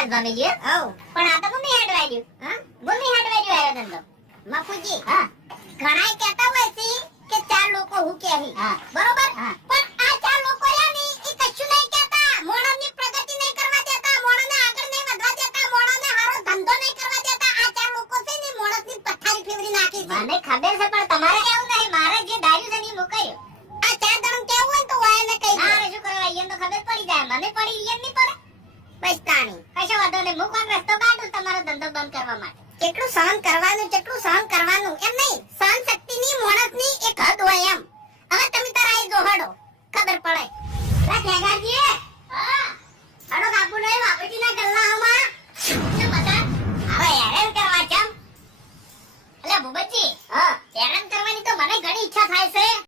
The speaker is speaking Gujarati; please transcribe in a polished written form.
મગજ ભમી ગયું હવ પણ આ તો ગમે હાડવાડ્યું હા ગમે હાડવાડ્યું આયો ધંધો મફુજી હા ઘણાય કહેતા હોય છે કે ચાર લોકો હું કહી હા. બરોબર હા. પણ આ ચાર લોકો રહ્યા ને એ કશું નહીં કહેતા મોણસની પ્રગતિ નહીં કરવા દેતા મોણસને આગળ નહીં વધવા દેતા મોણસને હારો ધંધો નહીં કરવા દેતા આ ચાર લોકો છે ને મોણસની પથારી ફેરવી નાખી છે મને ખબર છે પણ તમારે કેવું નહીં મારે જે ધાર્યું છે ને એ મુકાયું આ ચાર દરમ કેવું હોય ને તો વાયને કહી દે મારે શું કરવા અહીંયા તો ખબર પડી જાય મને પડી અહીંયા નહીં પડે બસ તાણી કશો વાંધો નહીં હું કોણ રસ્તો કાઢું તમારો ધંધો બંધ કરવા માટે કેટલું સહન કરવાનું કેટલું સહન કરવાનું